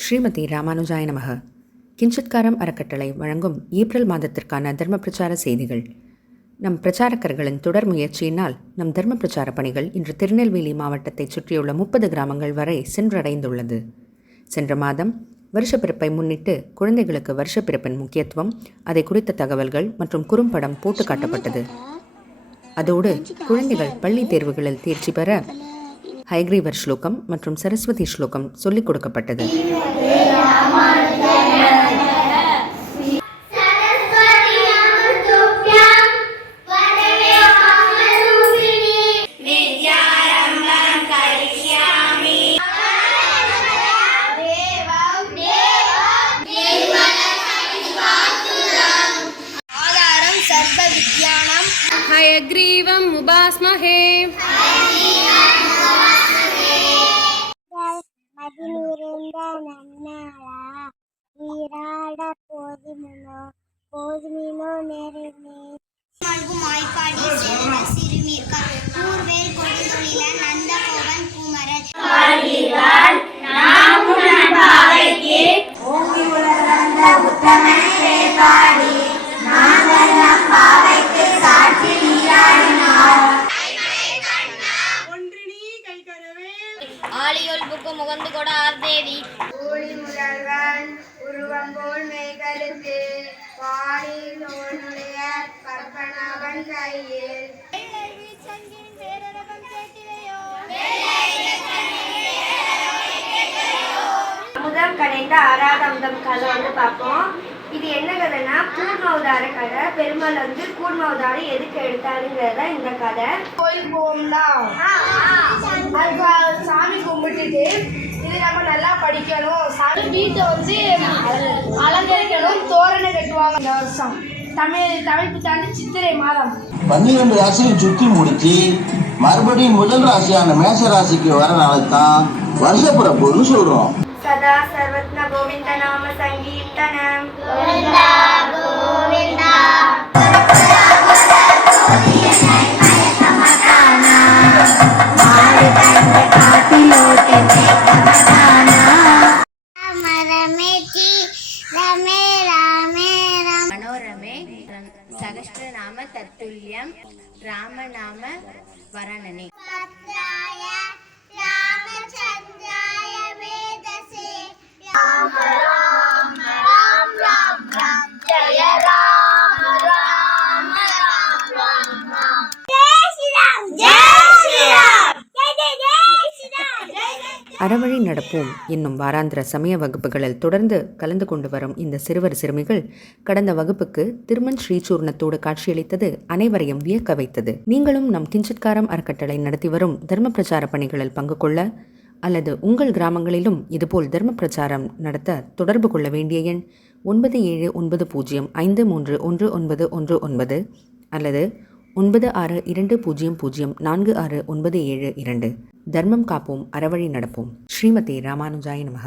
ஸ்ரீமதி ராமானுஜாய நமக. கிஞ்சித்காரம் அறக்கட்டளை வழங்கும் ஏப்ரல் மாதத்திற்கான தர்ம பிரச்சார செய்திகள். நம் பிரச்சாரகர்களின் தொடர் முயற்சியினால் நம் தர்ம பிரச்சார பணிகள் இன்று திருநெல்வேலி மாவட்டத்தை சுற்றியுள்ள 30 கிராமங்கள் வரை சென்றடைந்துள்ளது. சென்ற மாதம் வருஷப்பிறப்பை முன்னிட்டு குழந்தைகளுக்கு வருஷப்பிறப்பின் முக்கியத்துவம், அதை குறித்த தகவல்கள் மற்றும் குறும்படம் போட்டு காட்டப்பட்டது. அதோடு குழந்தைகள் பள்ளி தேர்வுகளில் தேர்ச்சி பெற ஹயக்ரீவர் ஸ்லோகம் மற்றும் சரஸ்வதி ஸ்லோகம் சொல்லிக் கொடுக்கப்பட்டது. ஹயக்ரீவம் உபாஸ்மஹே. மதிநிறைந்த நன்னாளா நீராட போதுமினோ நெருமே மல்கும் ஆய்ப்பாடி செல்வ சிறுமீர்கள் ஊர்வேல் கொடுதொழில நந்தகோபன் பூமரன் ஆலியொல்புக்கு முகந்து கொட ஆர்தேவி ஊழி முதல்வன் உருவம்போல் மேகலுக்கு பாடி நோனுடைய கற்பனாவன் கையில் அமுதம் கடைந்த ஆராதமுதம் கதை பார்ப்போம். இது என்ன கதைன்னா, கூர்மவதார கதை. பெருமாள் கூர்மவதாரம் எதுக்கு எடுத்தாருங்கிறத இந்த கதை. கோயில் போகும்னா அதுக்கு சாமி கும்பிட்டுட்டு இது நம்ம நல்லா படிக்கணும், சாமி வீட்டை அலங்கரிக்கணும், தோரணை கட்டுவாங்க. இந்த வருஷம் தமிழ் புத்தாண்டு சித்திரை மாதம் 12 ராசியும் சுத்தி முடிச்சு மறுபடியும் முதல் ராசியான மேச ராசிக்கு வர நாளைத்தான் வருஷப்பிறப்புன்னு சொல்றோம். சதா சர்வத்ன கோவிந்த நாம சங்கீர்த்தனம். மனோரமே சகஸ்ரநாம தத்துல்யம் ராமநாம வரணனே. அறவழி நடப்போம் என்னும் வாராந்திர சமய வகுப்புகளில் தொடர்ந்து கலந்து கொண்டு வரும் இந்த சிறுவர் சிறுமிகள் கடந்த வகுப்புக்கு திருமண் ஸ்ரீசூர்ணத்தோடு காட்சியளித்தது அனைவரையும் வியக்க வைத்தது. நீங்களும் நம் கிஞ்சித்காரம் அறக்கட்டளை நடத்தி வரும் தர்ம பிரச்சார பணிகளில் பங்கு கொள்ள அல்லது உங்கள் கிராமங்களிலும் இதுபோல் தர்ம பிரச்சாரம் நடத்த தொடர்பு கொள்ள வேண்டிய எண் 9790531919 அல்லது 9620046972. தர்மம் காப்போம், அறவழி நடப்போம். ஸ்ரீமதி ராமானுஜாய நமக.